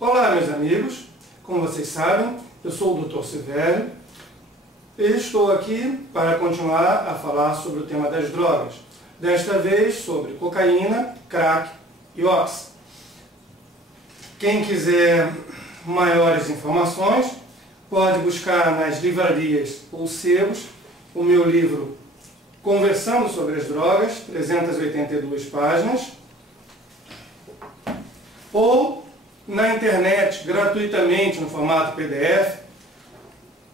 Olá, meus amigos. Como vocês sabem, eu sou o Dr. Silvério e estou aqui para continuar a falar sobre o tema das drogas. Desta vez sobre cocaína, crack e oxi. Quem quiser maiores informações pode buscar nas livrarias ou sebos o meu livro Conversando sobre as Drogas, 382 páginas, ou na internet, gratuitamente, no formato PDF,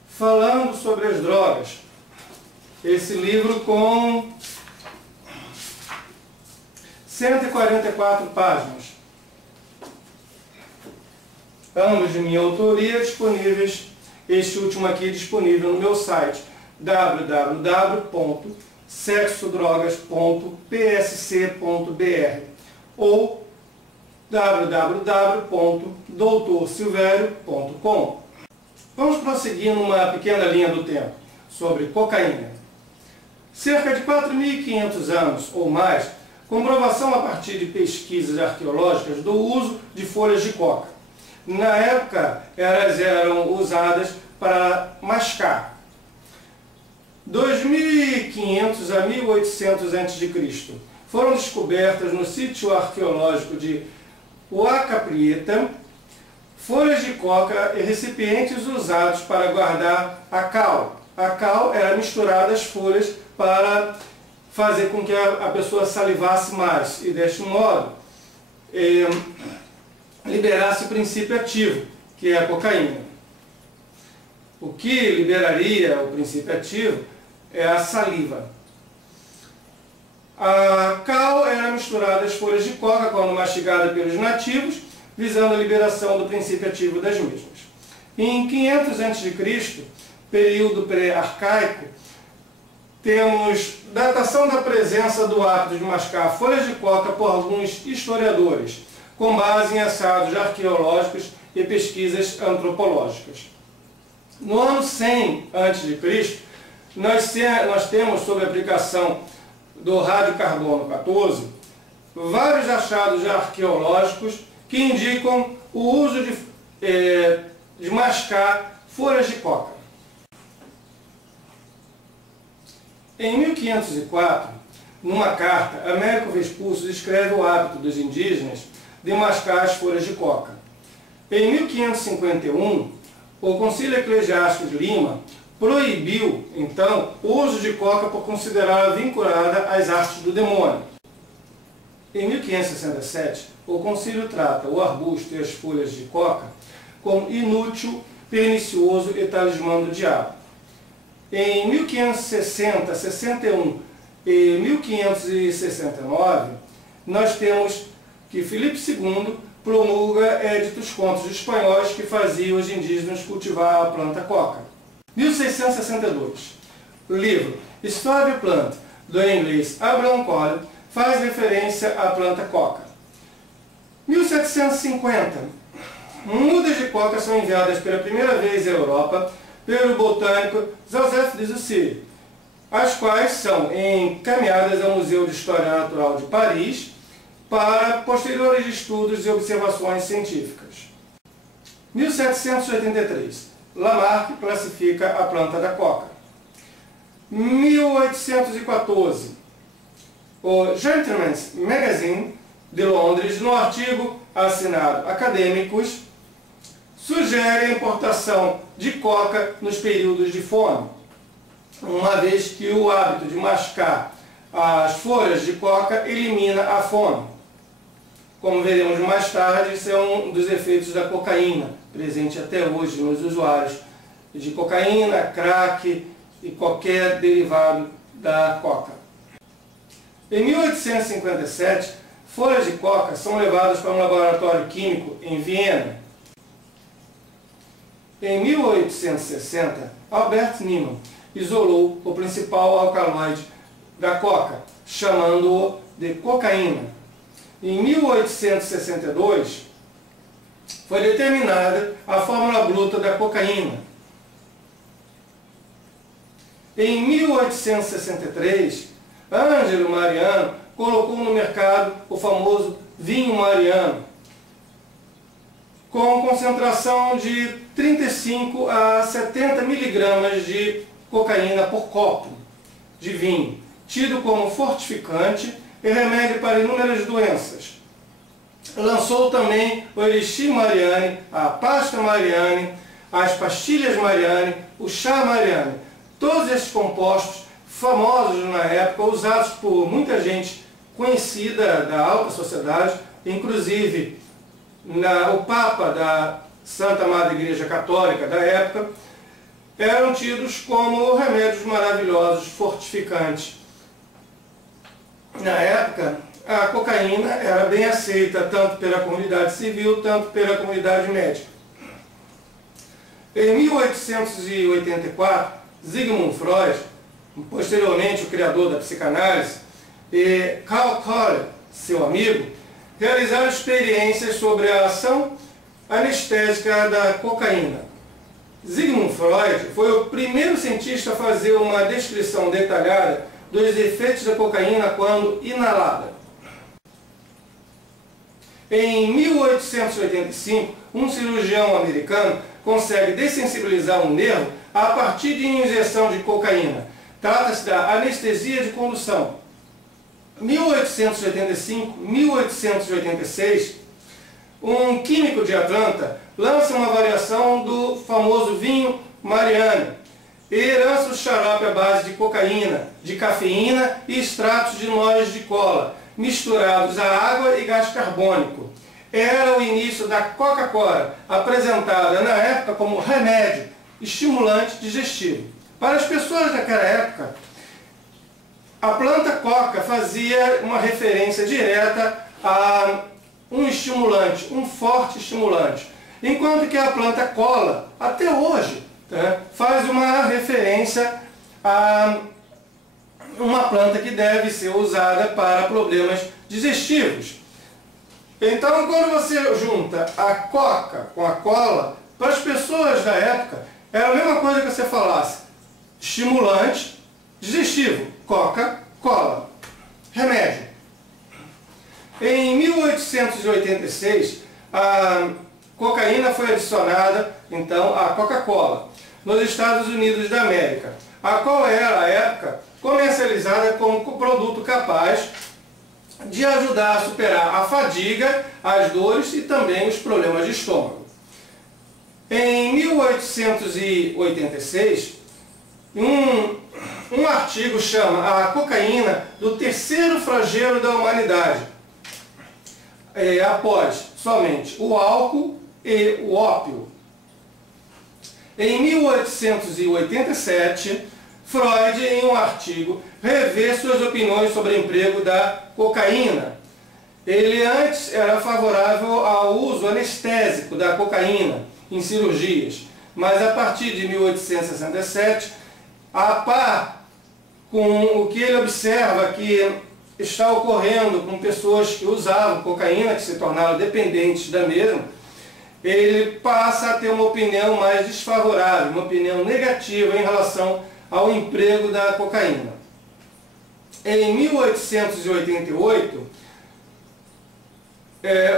Falando sobre as Drogas. Esse livro com 144 páginas. Ambos de minha autoria, disponíveis, este último aqui disponível no meu site www.sexodrogas.psc.br ou www.doutorsilverio.com. Vamos prosseguir numa pequena linha do tempo sobre cocaína. Cerca de 4.500 anos ou mais, comprovação a partir de pesquisas arqueológicas do uso de folhas de coca. Na época, elas eram usadas para mascar. 2.500 a 1.800 a.C. foram descobertas no sítio arqueológico de Huaca Prieta folhas de coca e recipientes usados para guardar a cal. A cal era misturada às folhas para fazer com que a pessoa salivasse mais e, deste modo, liberasse o princípio ativo, que é a cocaína. O que liberaria o princípio ativo é a saliva. A cal era misturada às folhas de coca quando mastigada pelos nativos, visando a liberação do princípio ativo das mesmas. Em 500 a.C., período pré-arcaico, temos datação da presença do hábito de mascar folhas de coca por alguns historiadores, com base em achados arqueológicos e pesquisas antropológicas. No ano 100 a.C., nós temos, sob a aplicação do radiocarbono 14, vários achados arqueológicos que indicam o uso de mascar folhas de coca. Em 1504, numa carta, Américo Vespucci descreve o hábito dos indígenas de mascar as folhas de coca. Em 1551, o Concílio Eclesiástico de Lima proibiu, então, o uso de coca por considerá-la vinculada às artes do demônio. Em 1567, o concílio trata o arbusto e as folhas de coca como inútil, pernicioso e talismã do diabo. Em 1560, 61 e 1569, nós temos que Filipe II promulga éditos contra os espanhóis que faziam os indígenas cultivar a planta coca. 1662, o livro História de Planta, do inglês Abraham Cole, faz referência à planta coca. 1750, mudas de coca são enviadas pela primeira vez à Europa pelo botânico Joseph de Jussieu, as quais são encaminhadas ao Museu de História Natural de Paris para posteriores estudos e observações científicas. 1783, Lamarck classifica a planta da coca. 1814, o Gentleman's Magazine de Londres, no artigo assinado Acadêmicos, sugere a importação de coca nos períodos de fome, uma vez que o hábito de mascar as folhas de coca elimina a fome. Como veremos mais tarde, isso é um dos efeitos da cocaína, presente até hoje nos usuários de cocaína, crack e qualquer derivado da coca. Em 1857, folhas de coca são levadas para um laboratório químico em Viena. Em 1860, Albert Niemann isolou o principal alcaloide da coca, chamando-o de cocaína. Em 1862, foi determinada a fórmula bruta da cocaína. Em 1863, Ângelo Mariano colocou no mercado o famoso vinho mariano. com concentração de 35 a 70 miligramas de cocaína por copo de vinho, tido como fortificante e remédio para inúmeras doenças. Lançou também o Elixir Mariani, a pasta Mariani, as pastilhas Mariani, o chá Mariani. Todos esses compostos famosos na época, usados por muita gente conhecida da alta sociedade, inclusive o Papa da Santa Madre Igreja Católica da época, eram tidos como remédios maravilhosos, fortificantes. Na época, a cocaína era bem aceita tanto pela comunidade civil, tanto pela comunidade médica. Em 1884, Sigmund Freud, posteriormente o criador da psicanálise, e Karl Kohler, seu amigo, realizaram experiências sobre a ação anestésica da cocaína. Sigmund Freud foi o primeiro cientista a fazer uma descrição detalhada dos efeitos da cocaína quando inalada. Em 1885, um cirurgião americano consegue dessensibilizar um nervo a partir de injeção de cocaína. Trata-se da anestesia de condução. 1885, 1886, um químico de Atlanta lança uma variação do famoso vinho Mariani e lança o xarope à base de cocaína, de cafeína e extratos de nozes de cola, misturados a água e gás carbônico. Era o início da Coca-Cola, apresentada na época como remédio, estimulante digestivo. Para as pessoas daquela época, a planta coca fazia uma referência direta a um estimulante, um forte estimulante. Enquanto que a planta cola, até hoje, faz uma referência a uma planta que deve ser usada para problemas digestivos. Então, quando você junta a coca com a cola, para as pessoas da época, era a mesma coisa que você falasse estimulante digestivo, coca, cola, remédio. Em 1886, a cocaína foi adicionada, então, à Coca-Cola, nos Estados Unidos da América, a qual era, à época, comercializada como produto capaz de ajudar a superar a fadiga, as dores e também os problemas de estômago. Em 1886, um artigo chama a cocaína do terceiro flagelo da humanidade, após somente o álcool e o ópio. Em 1887, Freud, em um artigo, revê suas opiniões sobre o emprego da cocaína. Ele antes era favorável ao uso anestésico da cocaína em cirurgias, mas a partir de 1867, a par com o que ele observa que está ocorrendo com pessoas que usavam cocaína, que se tornaram dependentes da mesma, ele passa a ter uma opinião mais desfavorável, uma opinião negativa em relação ao emprego da cocaína. Em 1888,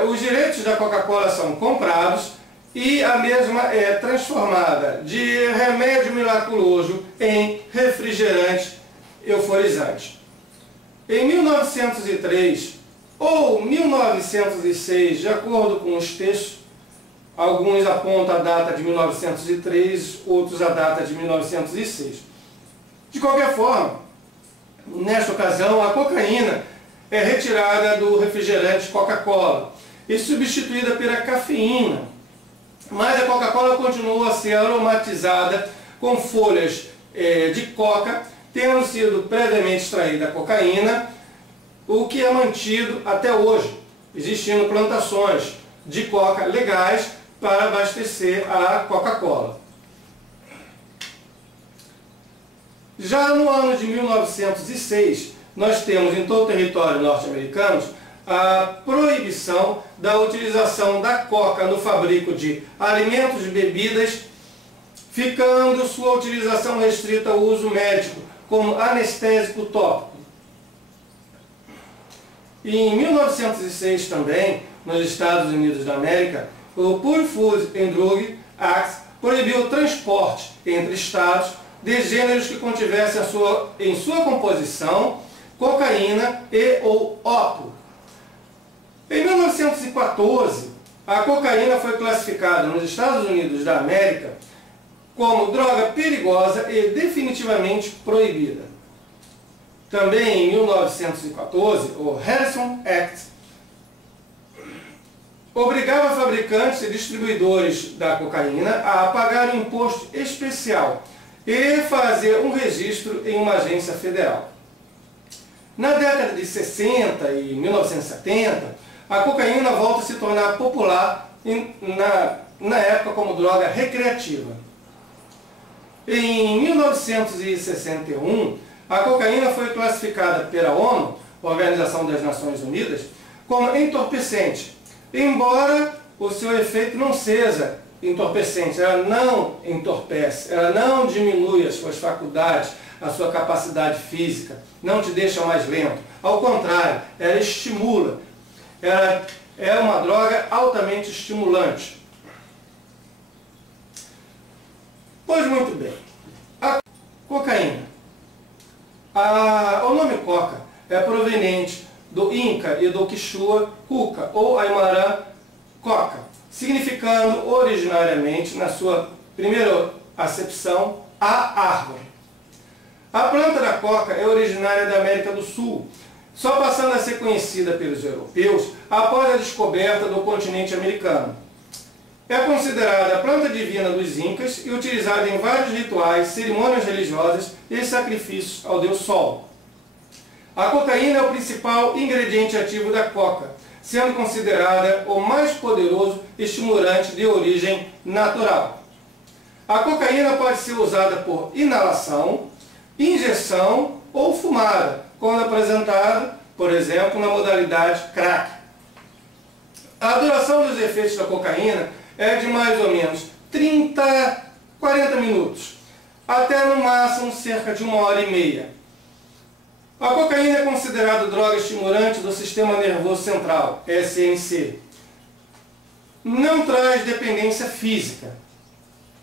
os direitos da Coca-Cola são comprados e a mesma é transformada de remédio miraculoso em refrigerante euforizante. Em 1903 ou 1906, de acordo com os textos, alguns apontam a data de 1903, outros a data de 1906. De qualquer forma, nesta ocasião, a cocaína é retirada do refrigerante Coca-Cola e substituída pela cafeína. Mas a Coca-Cola continua a ser aromatizada com folhas de coca, tendo sido previamente extraída a cocaína, o que é mantido até hoje, existindo plantações de coca legais para abastecer a Coca-Cola. Já no ano de 1906, nós temos em todo o território norte-americano a proibição da utilização da coca no fabrico de alimentos e bebidas, ficando sua utilização restrita ao uso médico como anestésico tópico. E em 1906 também, nos Estados Unidos da América, o Pure Food and Drug Act proibiu o transporte entre estados de gêneros que contivessem em sua composição cocaína e ou ópio. Em 1914, a cocaína foi classificada nos Estados Unidos da América como droga perigosa e definitivamente proibida. Também em 1914, o Harrison Act obrigava fabricantes e distribuidores da cocaína a pagar um imposto especial e fazer um registro em uma agência federal. Na década de 60 e 1970, a cocaína volta a se tornar popular na época como droga recreativa. Em 1961, a cocaína foi classificada pela ONU, Organização das Nações Unidas, como entorpecente, embora o seu efeito não seja entorpecente, ela não entorpece, ela não diminui as suas faculdades, a sua capacidade física, não te deixa mais lento. Ao contrário, ela estimula. Ela é uma droga altamente estimulante. Pois muito bem, a cocaína. O nome coca é proveniente do Inca e do Quichua cuca, ou Aymara coca, significando originariamente, na sua primeira acepção, a árvore. A planta da coca é originária da América do Sul, só passando a ser conhecida pelos europeus após a descoberta do continente americano. É considerada a planta divina dos Incas e utilizada em vários rituais, cerimônias religiosas e sacrifícios ao deus Sol. A cocaína é o principal ingrediente ativo da coca, sendo considerada o mais poderoso estimulante de origem natural. A cocaína pode ser usada por inalação, injeção ou fumada, quando apresentada, por exemplo, na modalidade crack. A duração dos efeitos da cocaína é de mais ou menos 30 a 40 minutos, até no máximo cerca de 1h30. A cocaína é considerada droga estimulante do sistema nervoso central, SNC. Não traz dependência física.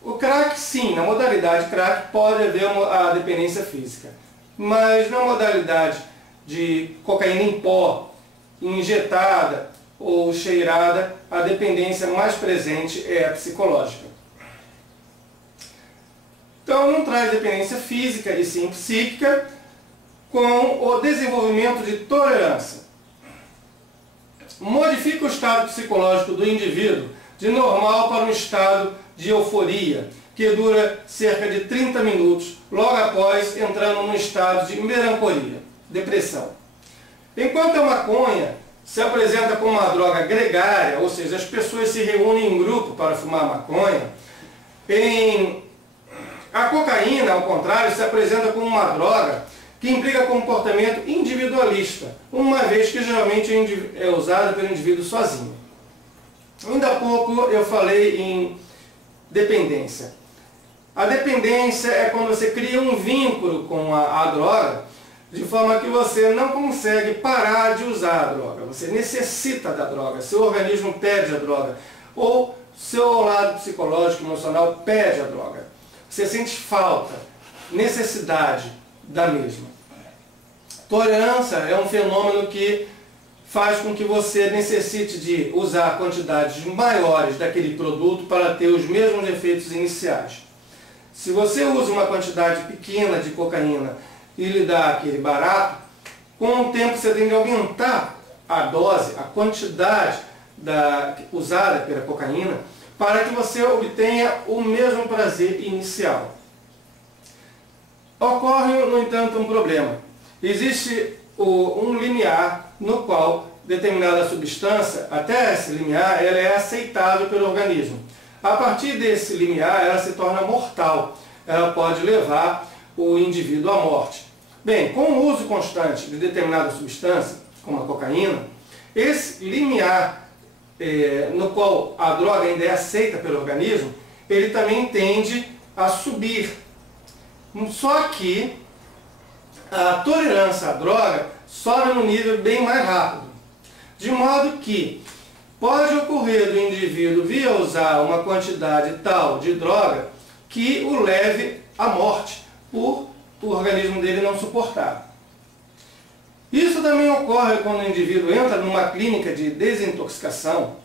O crack, sim, na modalidade crack pode haver a dependência física, mas na modalidade de cocaína em pó, injetada ou cheirada, a dependência mais presente é a psicológica. Então não traz dependência física e sim psíquica, com o desenvolvimento de tolerância. Modifica o estado psicológico do indivíduo de normal para um estado de euforia, que dura cerca de 30 minutos, logo após entrando num estado de melancolia, depressão. Enquanto a maconha se apresenta como uma droga gregária, ou seja, as pessoas se reúnem em grupo para fumar maconha, a cocaína, ao contrário, se apresenta como uma droga que implica comportamento individualista, uma vez que geralmente é usada pelo indivíduo sozinho. Ainda há pouco eu falei em dependência. A dependência é quando você cria um vínculo com a droga, de forma que você não consegue parar de usar a droga. Você necessita da droga, seu organismo pede a droga, ou seu lado psicológico, emocional pede a droga. Você sente falta, necessidade da mesma. Tolerância é um fenômeno que faz com que você necessite de usar quantidades maiores daquele produto para ter os mesmos efeitos iniciais. Se você usa uma quantidade pequena de cocaína e lhe dá aquele barato, com o tempo você tem que aumentar a dose, a quantidade usada pela cocaína, para que você obtenha o mesmo prazer inicial. Ocorre, no entanto, um problema. Existe um limiar no qual determinada substância, até esse limiar, ela é aceitável pelo organismo. A partir desse limiar, ela se torna mortal. Ela pode levar o indivíduo à morte. Bem, com o uso constante de determinada substância, como a cocaína, esse limiar no qual a droga ainda é aceita pelo organismo, ele também tende a subir. Só que a tolerância à droga sobe num nível bem mais rápido. De modo que pode ocorrer do indivíduo vir a usar uma quantidade tal de droga que o leve à morte, por o organismo dele não suportar. Isso também ocorre quando o indivíduo entra numa clínica de desintoxicação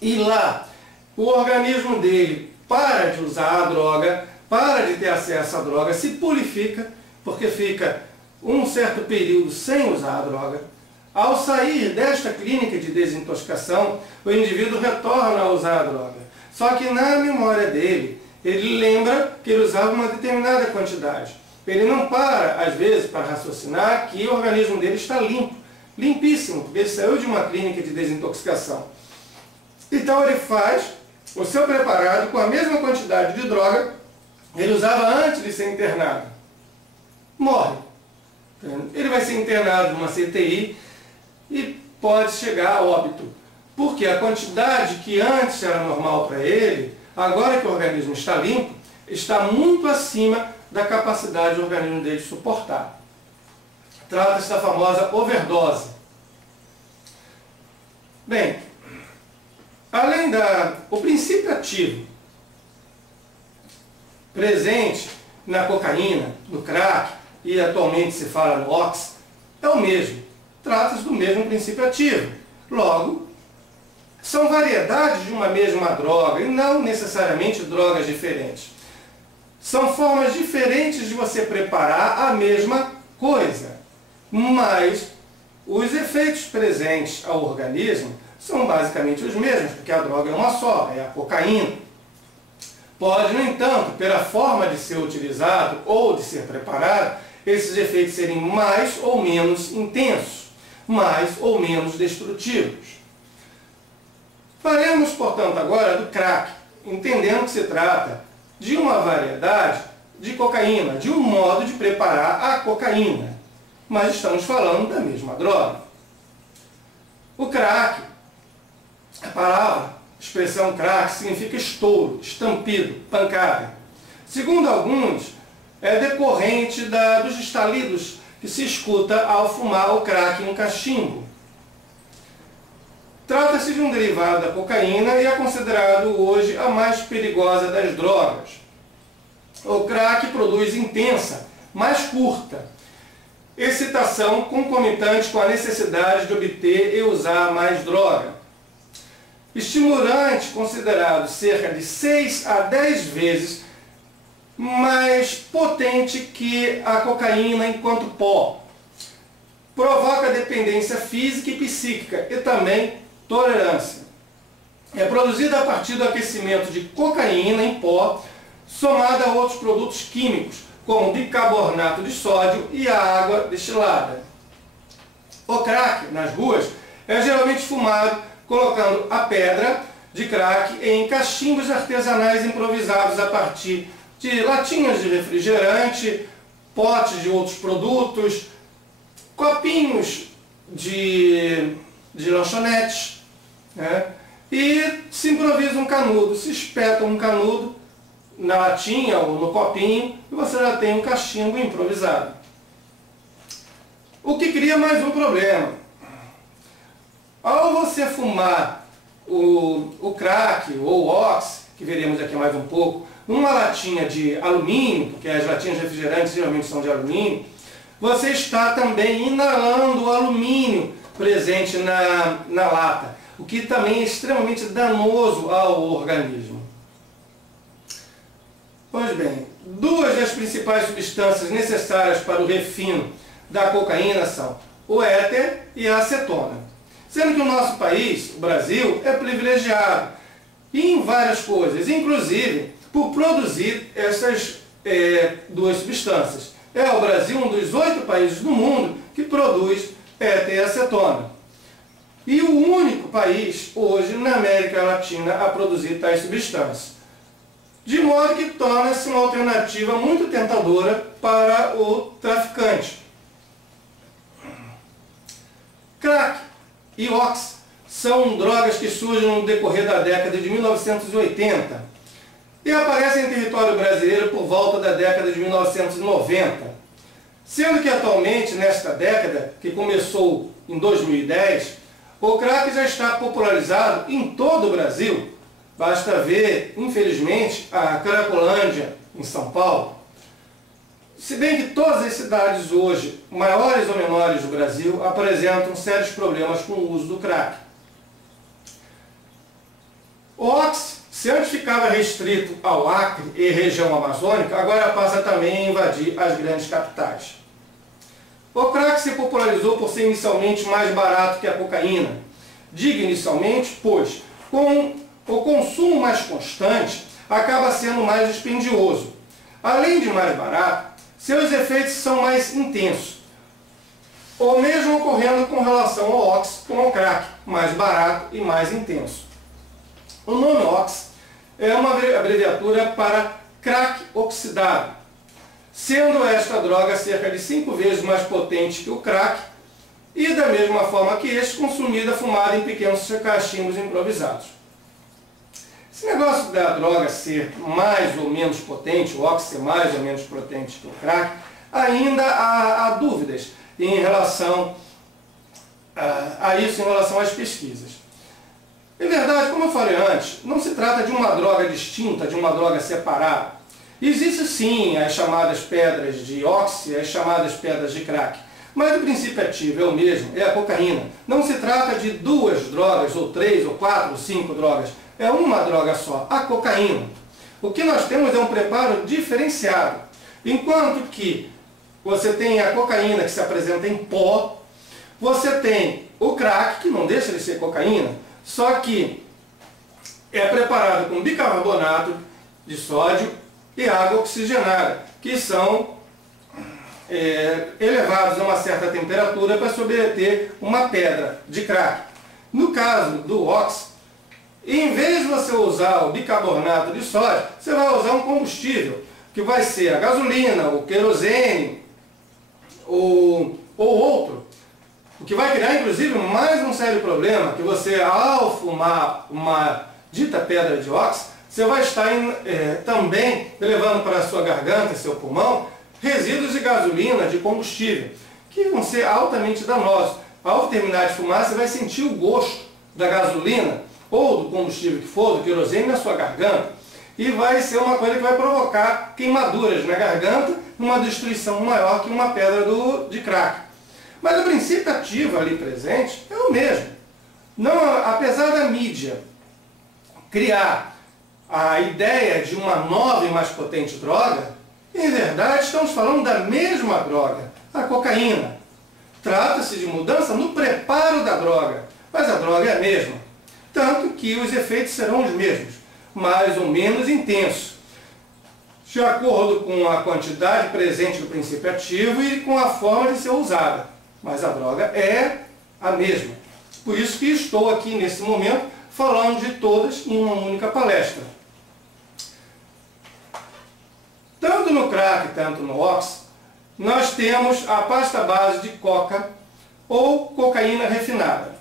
e lá o organismo dele para de usar a droga, para de ter acesso à droga, se purifica, porque fica um certo período sem usar a droga. Ao sair desta clínica de desintoxicação, o indivíduo retorna a usar a droga. Só que na memória dele, ele lembra que ele usava uma determinada quantidade. Ele não para, às vezes, para raciocinar que o organismo dele está limpo, limpíssimo, porque ele saiu de uma clínica de desintoxicação. Então ele faz o seu preparado com a mesma quantidade de droga que ele usava antes de ser internado. Morre. Ele vai ser internado numa CTI e pode chegar a óbito. Porque a quantidade que antes era normal para ele, agora que o organismo está limpo, está muito acima da capacidade do organismo dele suportar. Trata-se da famosa overdose. Bem, além o princípio ativo presente na cocaína, no crack e atualmente se fala no ox, é o mesmo. Trata-se do mesmo princípio ativo. Logo, são variedades de uma mesma droga e não necessariamente drogas diferentes. São formas diferentes de você preparar a mesma coisa, mas os efeitos presentes ao organismo são basicamente os mesmos, porque a droga é uma só, é a cocaína. Pode, no entanto, pela forma de ser utilizado ou de ser preparado, esses efeitos serem mais ou menos intensos, mais ou menos destrutivos. Faremos, portanto, agora do crack, entendendo que se trata de uma variedade de cocaína, de um modo de preparar a cocaína. Mas estamos falando da mesma droga. O crack, a palavra, expressão crack, significa estouro, estampido, pancada. Segundo alguns, é decorrente dos estalidos que se escuta ao fumar o crack em um cachimbo. Trata-se de um derivado da cocaína e é considerado hoje a mais perigosa das drogas. O crack produz intensa, mais curta, excitação concomitante com a necessidade de obter e usar mais droga. Estimulante considerado cerca de 6 a 10 vezes mais potente que a cocaína enquanto pó. Provoca dependência física e psíquica e também tolerância. É produzida a partir do aquecimento de cocaína em pó, somada a outros produtos químicos, como bicarbonato de sódio e a água destilada. O crack, nas ruas, é geralmente fumado colocando a pedra de crack em cachimbos artesanais improvisados a partir de latinhas de refrigerante, potes de outros produtos, copinhos de lanchonetes, né? E se improvisa um canudo, se espeta um canudo na latinha ou no copinho e você já tem um cachimbo improvisado. O que cria mais um problema. Ao você fumar o crack ou o ox, que veremos aqui mais um pouco, numa latinha de alumínio, porque as latinhas refrigerantes geralmente são de alumínio, você está também inalando o alumínio presente na lata, o que também é extremamente danoso ao organismo. Pois bem, duas das principais substâncias necessárias para o refino da cocaína são o éter e a acetona. Sendo que o nosso país, o Brasil, é privilegiado em várias coisas, inclusive por produzir essas duas substâncias. É o Brasil um dos 8 países do mundo que produz éter e acetona. E o único país hoje na América Latina a produzir tais substâncias. De modo que torna-se uma alternativa muito tentadora para o traficante. Crack e ox são drogas que surgem no decorrer da década de 1980 e aparecem em território brasileiro por volta da década de 1990, sendo que atualmente, nesta década, que começou em 2010, O crack já está popularizado em todo o Brasil. Basta ver, infelizmente, a Cracolândia, em São Paulo. Se bem que todas as cidades hoje, maiores ou menores do Brasil, apresentam sérios problemas com o uso do crack. O Ox, se antes ficava restrito ao Acre e região amazônica, agora passa também a invadir as grandes capitais. O crack se popularizou por ser inicialmente mais barato que a cocaína. Digo inicialmente, pois, com o consumo mais constante, acaba sendo mais dispendioso. Além de mais barato, seus efeitos são mais intensos. O mesmo ocorrendo com relação ao Ox com o crack, mais barato e mais intenso. O nome Ox é uma abreviatura para crack oxidado, sendo esta droga cerca de 5 vezes mais potente que o crack e da mesma forma que este, consumida fumada em pequenos cachimbos improvisados. Esse negócio da droga ser mais ou menos potente, o Ox ser mais ou menos potente que o crack, ainda há dúvidas em relação a isso, em relação às pesquisas. Em verdade, como eu falei antes, não se trata de uma droga distinta, de uma droga separada. Existe sim as chamadas pedras de Ox e as chamadas pedras de crack, mas o princípio ativo é o mesmo, é a cocaína. Não se trata de 2 drogas, ou 3, ou 4, ou 5 drogas, é uma droga só, a cocaína. O que nós temos é um preparo diferenciado. Enquanto que você tem a cocaína que se apresenta em pó, você tem o crack, que não deixa de ser cocaína, só que é preparado com bicarbonato de sódio e água oxigenada, que são elevados a uma certa temperatura para se obter uma pedra de crack. No caso do Ox, em vez de você usar o bicarbonato de sódio, você vai usar um combustível, que vai ser a gasolina, o querosene, ou outro. O que vai criar, inclusive, mais um sério problema, que você, ao fumar uma dita pedra de Ox, você vai estar também levando para a sua garganta e seu pulmão resíduos de gasolina, de combustível, que vão ser altamente danosos. Ao terminar de fumar, você vai sentir o gosto da gasolina, ou do combustível que for, do querosene, na sua garganta, e vai ser uma coisa que vai provocar queimaduras na garganta, uma destruição maior que uma pedra de crack. Mas o princípio ativo ali presente é o mesmo. Não, apesar da mídia criar a ideia de uma nova e mais potente droga, em verdade estamos falando da mesma droga, a cocaína. Trata-se de mudança no preparo da droga, mas a droga é a mesma. Tanto que os efeitos serão os mesmos, mais ou menos intensos, de acordo com a quantidade presente no princípio ativo e com a forma de ser usada. Mas a droga é a mesma. Por isso que estou aqui nesse momento falando de todas em uma única palestra. Tanto no crack, tanto no Ox, nós temos a pasta base de coca ou cocaína refinada.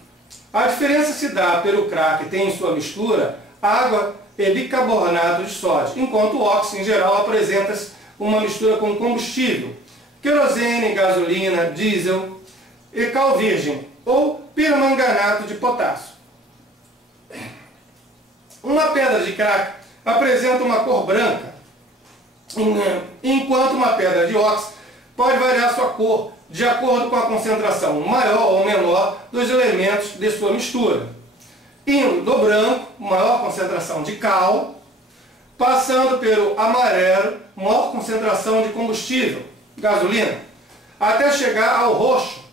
A diferença se dá pelo crack tem em sua mistura água e bicarbonato de sódio, enquanto o Ox em geral apresenta uma mistura com combustível, querosene, gasolina, diesel e cal virgem ou permanganato de potássio. Uma pedra de crack apresenta uma cor branca, enquanto uma pedra de Ox pode variar sua cor de acordo com a concentração maior ou menor dos elementos de sua mistura, indo do branco, maior concentração de cal, passando pelo amarelo, maior concentração de combustível, gasolina, até chegar ao roxo,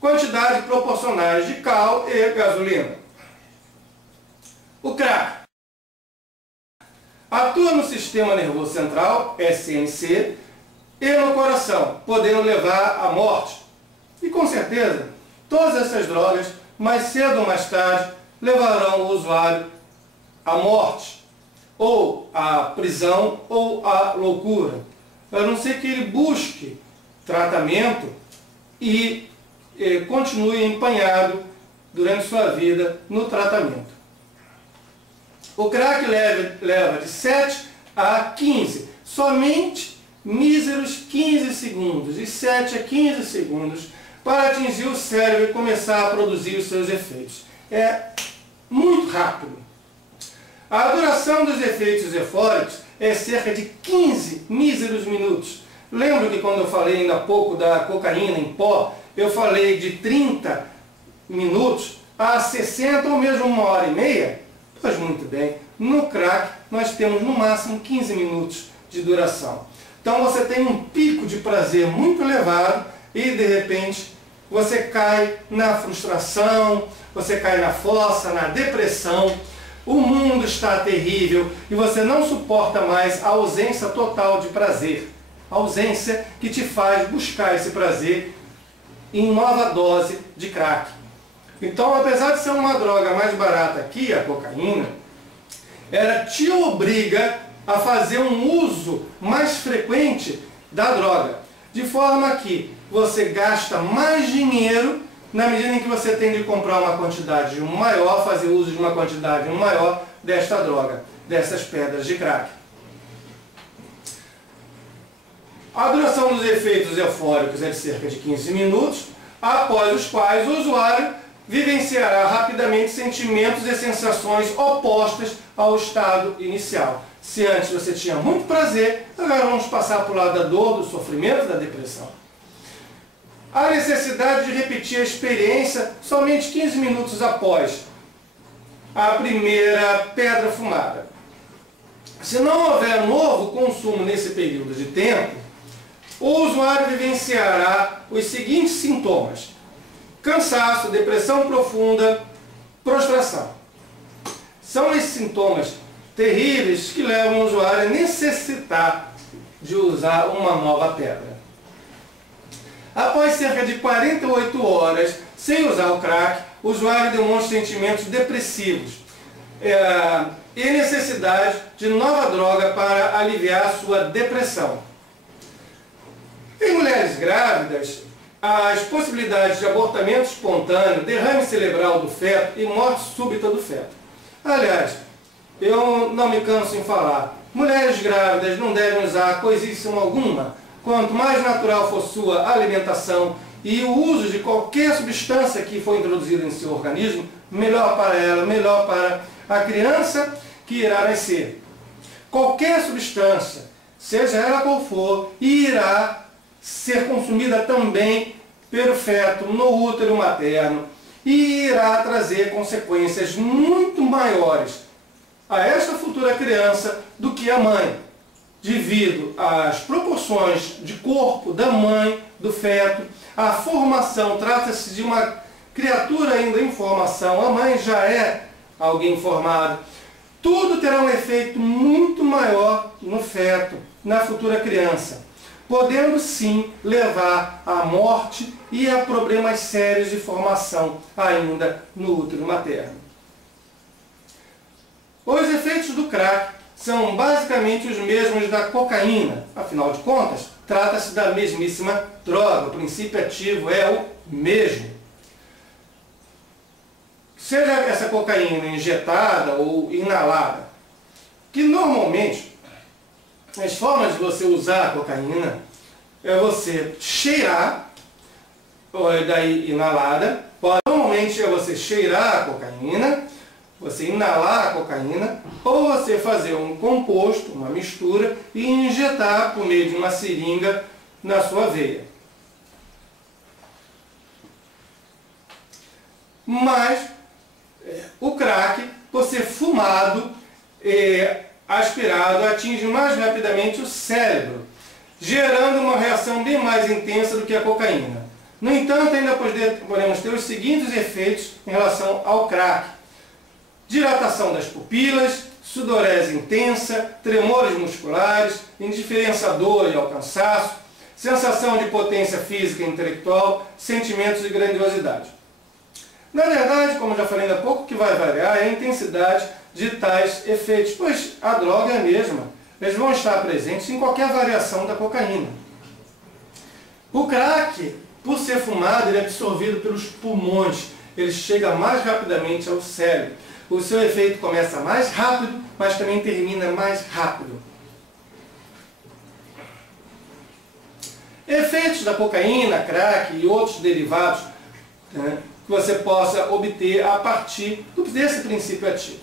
quantidades proporcionais de cal e gasolina. O crack atua no sistema nervoso central, SNC, e no coração, podendo levar à morte. E com certeza, todas essas drogas, mais cedo ou mais tarde, levarão o usuário à morte, ou à prisão, ou à loucura, a não ser que ele busque tratamento e continue empenhado durante sua vida no tratamento. O crack leva de 7 a 15, somente míseros 15 segundos, de 7 a 15 segundos, para atingir o cérebro e começar a produzir os seus efeitos. é muito rápido. A duração dos efeitos eufóricos é cerca de 15 míseros minutos. Lembro que quando eu falei ainda há pouco da cocaína em pó, eu falei de 30 minutos a 60 ou mesmo 1h30? Pois muito bem, no crack nós temos no máximo 15 minutos de duração. Então você tem um pico de prazer muito elevado e de repente você cai na frustração, você cai na fossa, na depressão. O mundo está terrível e você não suporta mais a ausência total de prazer. A ausência que te faz buscar esse prazer em nova dose de crack. Então, apesar de ser uma droga mais barata que a cocaína, ela te obriga a fazer um uso mais frequente da droga. De forma que você gasta mais dinheiro na medida em que você tem de comprar uma quantidade maior, fazer uso de uma quantidade maior desta droga, dessas pedras de crack. A duração dos efeitos eufóricos é de cerca de 15 minutos, após os quais o usuário vivenciará rapidamente sentimentos e sensações opostas ao estado inicial. Se antes você tinha muito prazer, agora vamos passar para o lado da dor, do sofrimento, da depressão. A necessidade de repetir a experiência somente 15 minutos após a primeira pedra fumada. Se não houver novo consumo nesse período de tempo, o usuário vivenciará os seguintes sintomas: cansaço, depressão profunda, prostração. São esses sintomas terríveis que levam o usuário a necessitar de usar uma nova pedra. Após cerca de 48 horas sem usar o crack, o usuário demonstra sentimentos depressivos e necessidade de nova droga para aliviar a sua depressão. Em mulheres grávidas, as possibilidades de abortamento espontâneo, derrame cerebral do feto e morte súbita do feto. Aliás, eu não me canso em falar, mulheres grávidas não devem usar coisíssima alguma. Quanto mais natural for sua alimentação e o uso de qualquer substância que for introduzida em seu organismo, melhor para ela, melhor para a criança que irá nascer. Qualquer substância, seja ela qual for, irá ser consumida também pelo feto no útero materno e irá trazer consequências muito maiores a esta futura criança do que a mãe, devido às proporções de corpo da mãe, do feto, a formação, trata-se de uma criatura ainda em formação, a mãe já é alguém formado. Tudo terá um efeito muito maior no feto, na futura criança, podendo sim levar à morte e a problemas sérios de formação ainda no útero materno. Os efeitos do crack são basicamente os mesmos da cocaína. Afinal de contas, trata-se da mesmíssima droga. O princípio ativo é o mesmo. Seja essa cocaína injetada ou inalada, que normalmente as formas de você usar a cocaína é você cheirar, daí inalada, normalmente é você cheirar a cocaína, você inalar a cocaína, ou você fazer um composto, uma mistura, e injetar por meio de uma seringa na sua veia. Mas o crack, por ser fumado, aspirado, atinge mais rapidamente o cérebro, gerando uma reação bem mais intensa do que a cocaína. No entanto, ainda podemos ter os seguintes efeitos em relação ao crack: dilatação das pupilas, sudorese intensa, tremores musculares, indiferença à dor e ao cansaço, sensação de potência física e intelectual, sentimentos de grandiosidade. Na verdade, como já falei ainda há pouco, o que vai variar é a intensidade de tais efeitos, pois a droga é a mesma. Eles vão estar presentes em qualquer variação da cocaína. O crack, por ser fumado, ele é absorvido pelos pulmões, ele chega mais rapidamente ao cérebro. O seu efeito começa mais rápido, mas também termina mais rápido. Efeitos da cocaína, crack e outros derivados, que você possa obter a partir desse princípio ativo.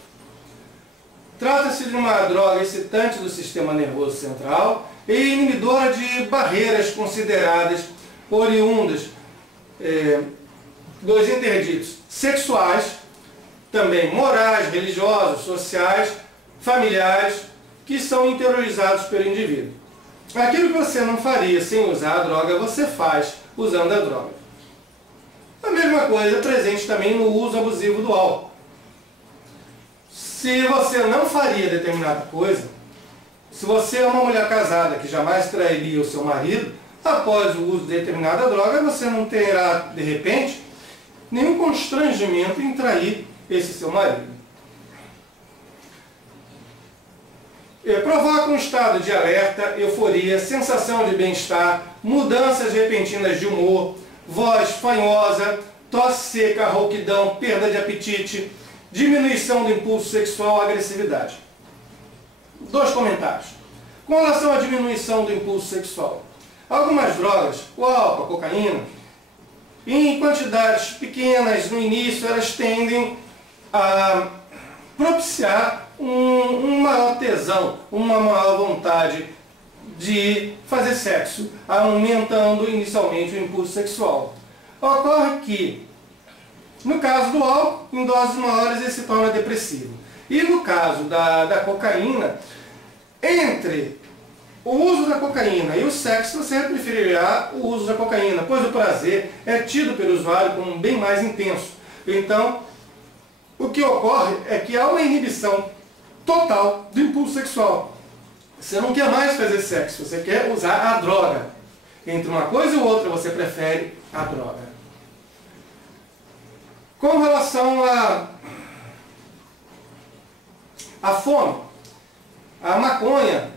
Trata-se de uma droga excitante do sistema nervoso central e inibidora de barreiras consideradas oriundas dos interditos sexuais, também morais, religiosos, sociais, familiares, que são interiorizados pelo indivíduo. Aquilo que você não faria sem usar a droga, você faz usando a droga. A mesma coisa é presente também no uso abusivo do álcool. Se você não faria determinada coisa, se você é uma mulher casada que jamais trairia o seu marido, após o uso de determinada droga, você não terá, de repente, nenhum constrangimento em trair esse seu marido. Provoca um estado de alerta, euforia, sensação de bem-estar, mudanças repentinas de humor, voz fanhosa, tosse seca, rouquidão, perda de apetite, diminuição do impulso sexual, agressividade. 2 comentários. Com relação à diminuição do impulso sexual, algumas drogas, o álcool, a cocaína, em quantidades pequenas no início, elas tendem a propiciar um maior tesão, uma maior vontade de fazer sexo, aumentando inicialmente o impulso sexual. Ocorre que, no caso do álcool, em doses maiores ele se torna depressivo. E no caso da cocaína, entre o uso da cocaína e o sexo, você preferirá o uso da cocaína, pois o prazer é tido pelo usuário como bem mais intenso. Então, o que ocorre é que há uma inibição total do impulso sexual. Você não quer mais fazer sexo, você quer usar a droga. Entre uma coisa e outra, você prefere a droga. Com relação à fome, a maconha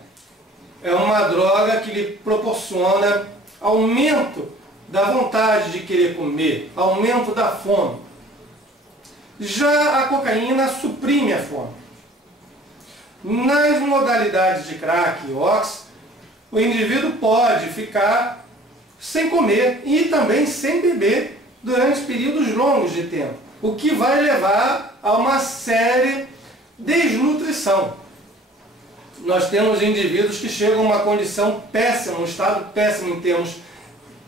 é uma droga que lhe proporciona aumento da vontade de querer comer, aumento da fome. Já a cocaína suprime a fome. Nas modalidades de crack e ox, o indivíduo pode ficar sem comer e também sem beber durante períodos longos de tempo, o que vai levar a uma séria desnutrição. Nós temos indivíduos que chegam a uma condição péssima, um estado péssimo em termos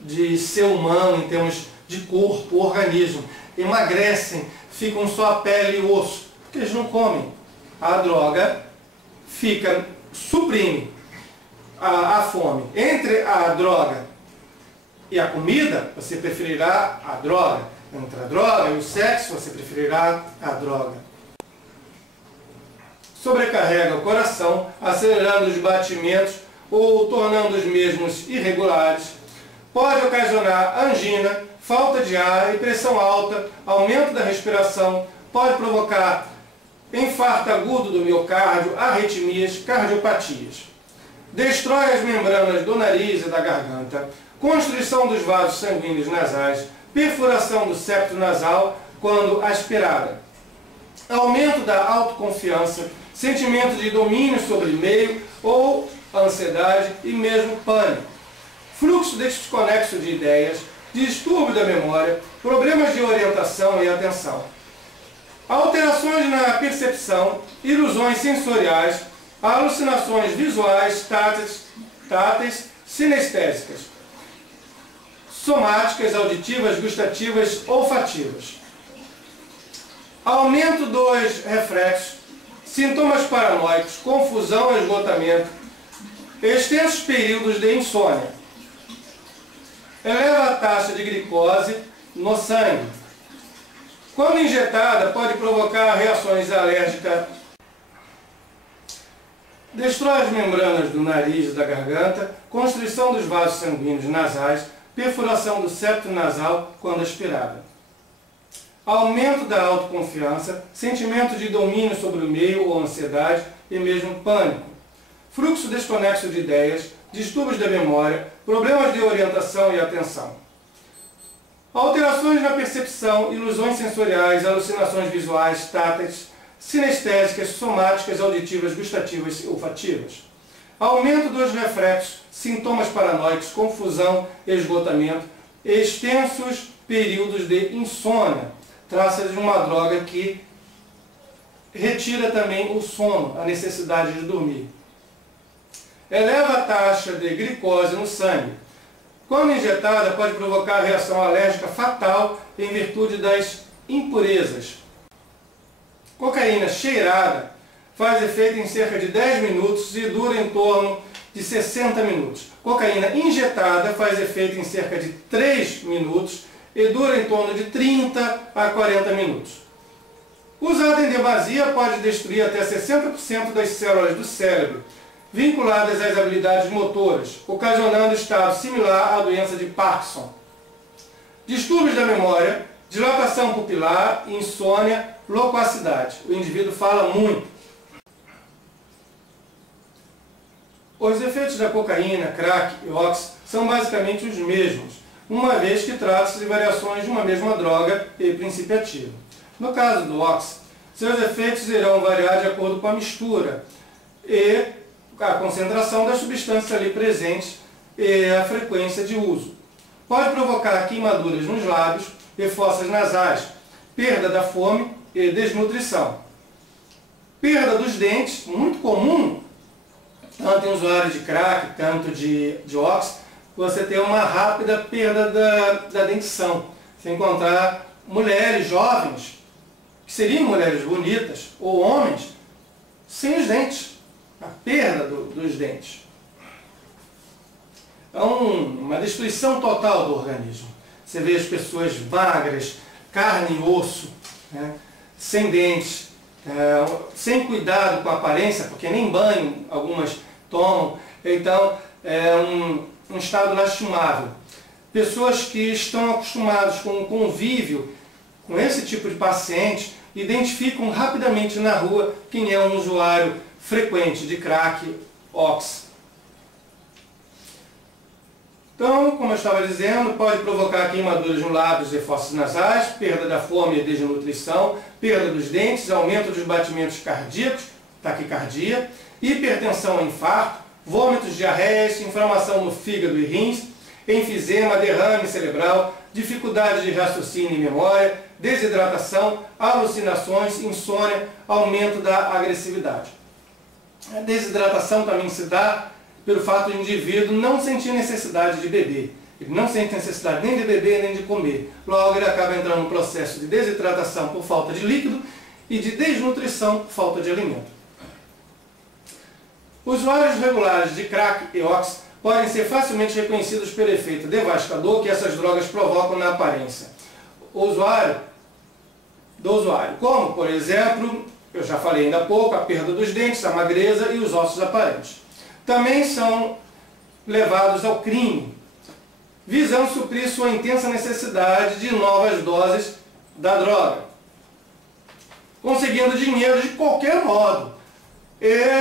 de ser humano, em termos de corpo, organismo. Emagrecem, ficam só a pele e o osso, porque eles não comem. A droga suprime a fome. Entre a droga e a comida, você preferirá a droga. Entre a droga e o sexo, você preferirá a droga. Sobrecarrega o coração, acelerando os batimentos ou tornando os mesmos irregulares. Pode ocasionar angina, falta de ar e pressão alta, aumento da respiração, pode provocar infarto agudo do miocárdio, arritmias, cardiopatias. Destrói as membranas do nariz e da garganta, constrição dos vasos sanguíneos nasais, perfuração do septo nasal quando aspirada. Aumento da autoconfiança, sentimento de domínio sobre o meio ou ansiedade e mesmo pânico. Fluxo desconexo de ideias, distúrbio da memória, problemas de orientação e atenção. Alterações na percepção, ilusões sensoriais, alucinações visuais, táteis, sinestésicas, somáticas, auditivas, gustativas, olfativas. Aumento dos reflexos, sintomas paranoicos, confusão e esgotamento, extensos períodos de insônia. Eleva a taxa de glicose no sangue. Quando injetada, pode provocar reações alérgicas. Destrói as membranas do nariz e da garganta, constrição dos vasos sanguíneos nasais, perfuração do septo nasal quando aspirada. Aumento da autoconfiança, sentimento de domínio sobre o meio ou ansiedade e mesmo pânico. Fluxo desconexo de ideias, distúrbios da memória, problemas de orientação e atenção. Alterações na percepção, ilusões sensoriais, alucinações visuais, táteis, sinestésicas, somáticas, auditivas, gustativas e olfativas. Aumento dos reflexos, sintomas paranoicos, confusão, esgotamento, extensos períodos de insônia. Trata-se de uma droga que retira também o sono, a necessidade de dormir. Eleva a taxa de glicose no sangue. Quando injetada, pode provocar reação alérgica fatal em virtude das impurezas. Cocaína cheirada faz efeito em cerca de 10 minutos e dura em torno de 60 minutos. Cocaína injetada faz efeito em cerca de 3 minutos e dura em torno de 30 a 40 minutos. Usada em demasia, pode destruir até 60% das células do cérebro, vinculadas às habilidades motoras, ocasionando estado similar à doença de Parkinson. Distúrbios da memória, dilatação pupilar, insônia, loquacidade. O indivíduo fala muito. Os efeitos da cocaína, crack e ox são basicamente os mesmos, uma vez que trata-se de variações de uma mesma droga e princípio ativo. No caso do ox, seus efeitos irão variar de acordo com a mistura e a concentração das substâncias ali presentes e a frequência de uso. Pode provocar queimaduras nos lábios e fossas nasais, perda da fome e desnutrição. Perda dos dentes, muito comum, tanto em usuários de crack, tanto de ox, você tem uma rápida perda da dentição. Se encontrar mulheres jovens, que seriam mulheres bonitas, ou homens, sem os dentes, a perda dos dentes. É uma destruição total do organismo. Você vê as pessoas magras, carne e osso, né, sem dentes, sem cuidado com a aparência, porque nem banho algumas tomam. Então, é um estado lastimável. Pessoas que estão acostumadas com o convívio com esse tipo de paciente identificam rapidamente na rua quem é um usuário frequente de crack, ox. Então, como eu estava dizendo, pode provocar queimaduras nos lábios e fossas nasais, perda da fome e desnutrição, perda dos dentes, aumento dos batimentos cardíacos, taquicardia, hipertensão e infarto, vômitos, diarreias, inflamação no fígado e rins, enfisema, derrame cerebral, dificuldade de raciocínio e memória, desidratação, alucinações, insônia, aumento da agressividade. A desidratação também se dá pelo fato do indivíduo não sentir necessidade de beber. Ele não sente necessidade nem de beber nem de comer. Logo ele acaba entrando no processo de desidratação por falta de líquido e de desnutrição por falta de alimento. Usuários regulares de crack e ox podem ser facilmente reconhecidos pelo efeito devastador que essas drogas provocam na aparência do usuário, como, por exemplo, eu já falei ainda há pouco, a perda dos dentes, a magreza e os ossos aparentes. Também são levados ao crime, visando suprir sua intensa necessidade de novas doses da droga, conseguindo dinheiro de qualquer modo,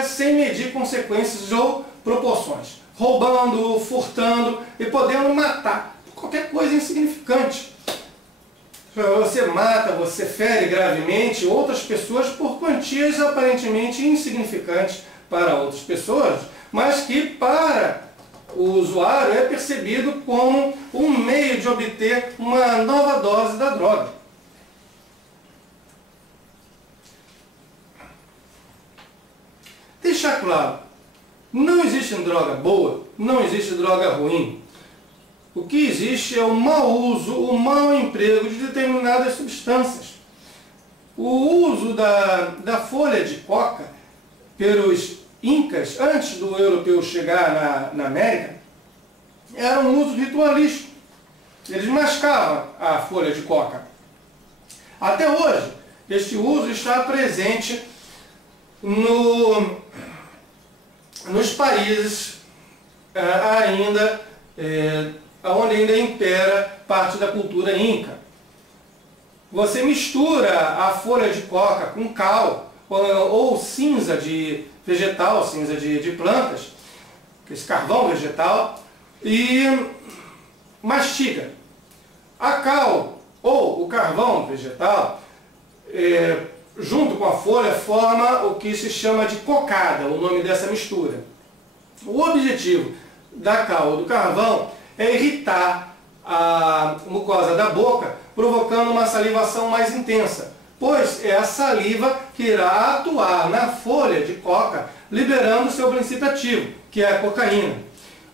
sem medir consequências ou proporções, roubando, furtando e podendo matar qualquer coisa insignificante. Você mata, você fere gravemente outras pessoas por quantias aparentemente insignificantes para outras pessoas, mas que para o usuário é percebido como um meio de obter uma nova dose da droga. Deixar claro, não existe droga boa, não existe droga ruim. O que existe é o mau uso, o mau emprego de determinadas substâncias. O uso da folha de coca pelos incas, antes do europeu chegar na América, era um uso ritualístico. Eles mascavam a folha de coca. Até hoje, este uso está presente nos países onde ainda impera parte da cultura inca. Você mistura a folha de coca com cal ou cinza de vegetal, cinza de plantas, esse carvão vegetal, e mastiga. A cal ou o carvão vegetal, junto com a folha, forma o que se chama de cocada, o nome dessa mistura. O objetivo da cal ou do carvão é irritar a mucosa da boca, provocando uma salivação mais intensa, pois é a saliva que irá atuar na folha de coca, liberando seu princípio ativo, que é a cocaína,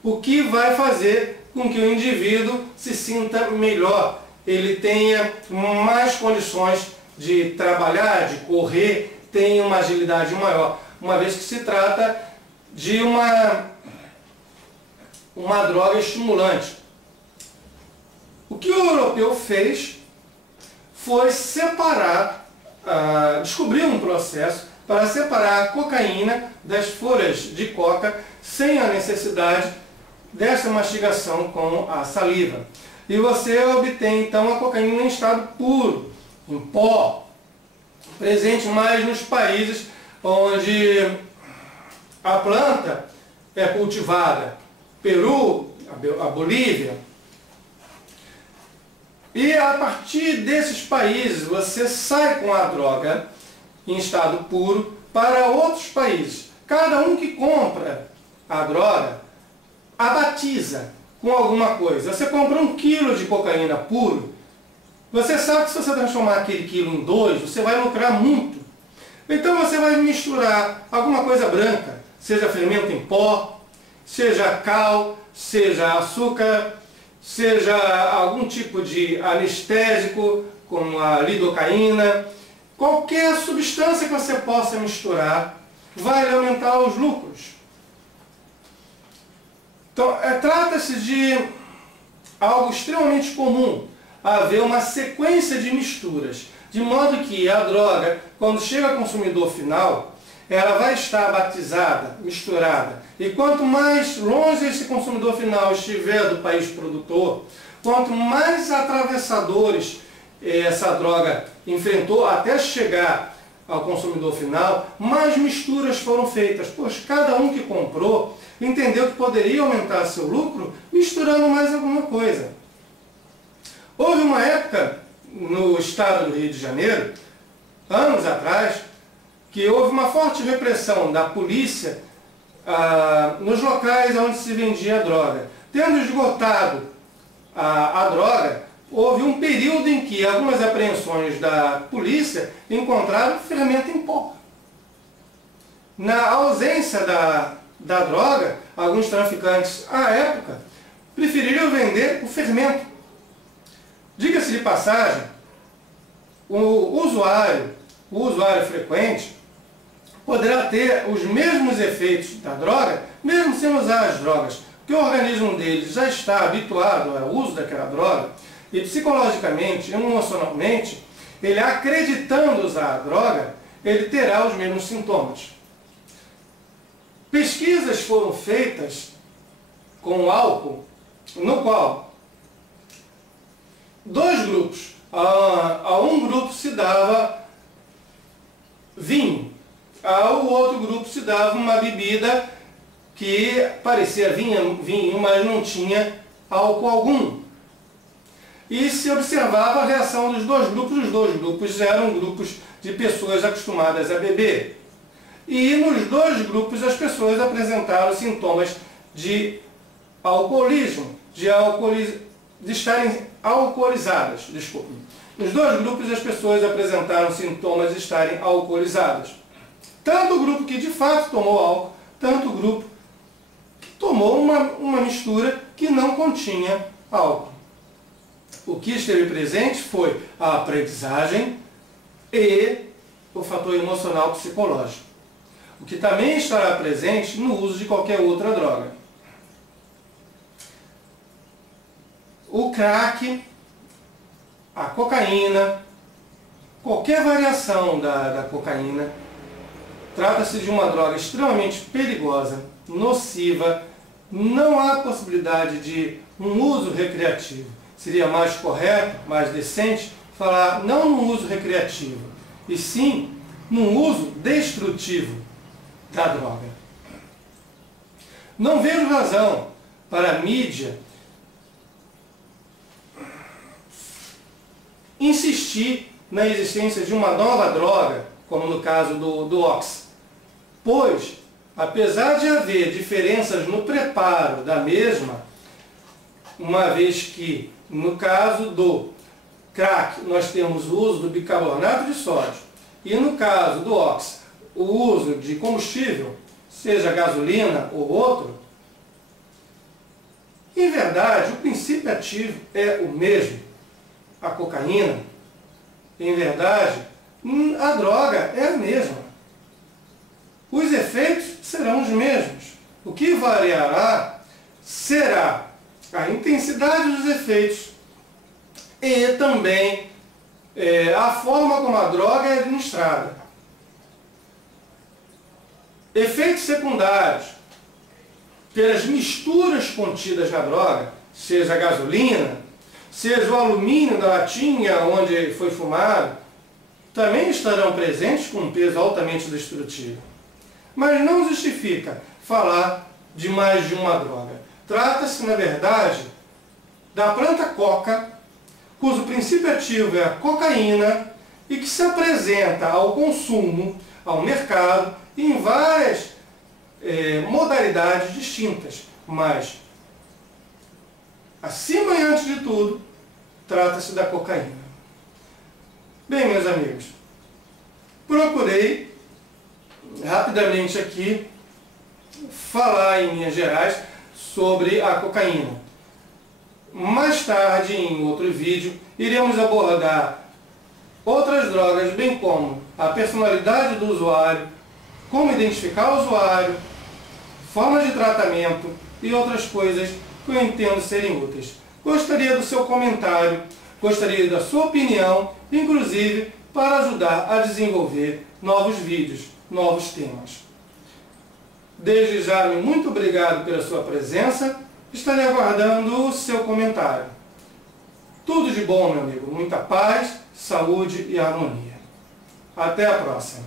o que vai fazer com que o indivíduo se sinta melhor, ele tenha mais condições de trabalhar, de correr, tenha uma agilidade maior, uma vez que se trata de uma droga estimulante. O que o europeu fez foi separar, descobrir um processo para separar a cocaína das folhas de coca sem a necessidade dessa mastigação com a saliva. E você obtém então a cocaína em estado puro, em pó, presente mais nos países onde a planta é cultivada, Peru, a Bolívia. E a partir desses países você sai com a droga em estado puro para outros países. Cada um que compra a droga a batiza com alguma coisa. Você compra 1 quilo de cocaína puro, você sabe que se você transformar aquele quilo em 2, você vai lucrar muito. Então você vai misturar alguma coisa branca, seja fermento em pó, seja cal, seja açúcar, seja algum tipo de anestésico, como a lidocaína, qualquer substância que você possa misturar vai aumentar os lucros. Então, trata-se de algo extremamente comum, haver uma sequência de misturas, de modo que a droga, quando chega ao consumidor final, ela vai estar batizada, misturada. E quanto mais longe esse consumidor final estiver do país produtor, quanto mais atravessadores essa droga enfrentou até chegar ao consumidor final, mais misturas foram feitas, pois cada um que comprou entendeu que poderia aumentar seu lucro misturando mais alguma coisa. Houve uma época no estado do Rio de Janeiro, anos atrás, que houve uma forte repressão da polícia nos locais onde se vendia a droga. Tendo esgotado a droga, houve um período em que algumas apreensões da polícia encontraram fermento em pó. Na ausência da droga, alguns traficantes, à época, preferiram vender o fermento. Diga-se de passagem, o usuário frequente poderá ter os mesmos efeitos da droga, mesmo sem usar as drogas, porque o organismo dele já está habituado ao uso daquela droga, e psicologicamente, emocionalmente, ele acreditando usar a droga, ele terá os mesmos sintomas. Pesquisas foram feitas com álcool, no qual 2 grupos, a um grupo se dava vinho, ao outro grupo se dava uma bebida que parecia vinho, mas não tinha álcool algum. E se observava a reação dos 2 grupos, os 2 grupos eram grupos de pessoas acostumadas a beber. E nos 2 grupos as pessoas apresentaram sintomas de alcoolismo, de estarem alcoolizadas. Desculpe. Nos 2 grupos as pessoas apresentaram sintomas de estarem alcoolizadas. Tanto o grupo que de fato tomou álcool, tanto o grupo que tomou uma mistura que não continha álcool. O que esteve presente foi a aprendizagem e o fator emocional psicológico, o que também estará presente no uso de qualquer outra droga. O crack, a cocaína, qualquer variação da cocaína, trata-se de uma droga extremamente perigosa, nociva, não há possibilidade de um uso recreativo. Seria mais correto, mais decente, falar não no uso recreativo, e sim no uso destrutivo da droga. Não vejo razão para a mídia insistir na existência de uma nova droga, como no caso do Oxy, pois, apesar de haver diferenças no preparo da mesma, uma vez que, no caso do crack, nós temos o uso do bicarbonato de sódio, e no caso do óxido, o uso de combustível, seja gasolina ou outro, em verdade, o princípio ativo é o mesmo. A cocaína, em verdade, a droga é a mesma. Os efeitos serão os mesmos. O que variará será a intensidade dos efeitos e também a forma como a droga é administrada. Efeitos secundários pelas misturas contidas na droga, seja a gasolina, seja o alumínio da latinha onde foi fumado, também estarão presentes com um peso altamente destrutivo. Mas não justifica falar de mais de uma droga. Trata-se, na verdade, da planta coca, cujo princípio ativo é a cocaína e que se apresenta ao consumo, ao mercado, em várias modalidades distintas. Mas, acima e antes de tudo, trata-se da cocaína. Bem, meus amigos, procurei rapidamente aqui falar em linhas gerais sobre a cocaína. Mais tarde, em outro vídeo, iremos abordar outras drogas, bem como a personalidade do usuário, como identificar o usuário, formas de tratamento e outras coisas que eu entendo serem úteis. Gostaria do seu comentário, gostaria da sua opinião, inclusive para ajudar a desenvolver novos vídeos, novos temas. Desde já, muito obrigado pela sua presença. Estarei aguardando o seu comentário. Tudo de bom, meu amigo. Muita paz, saúde e harmonia. Até a próxima.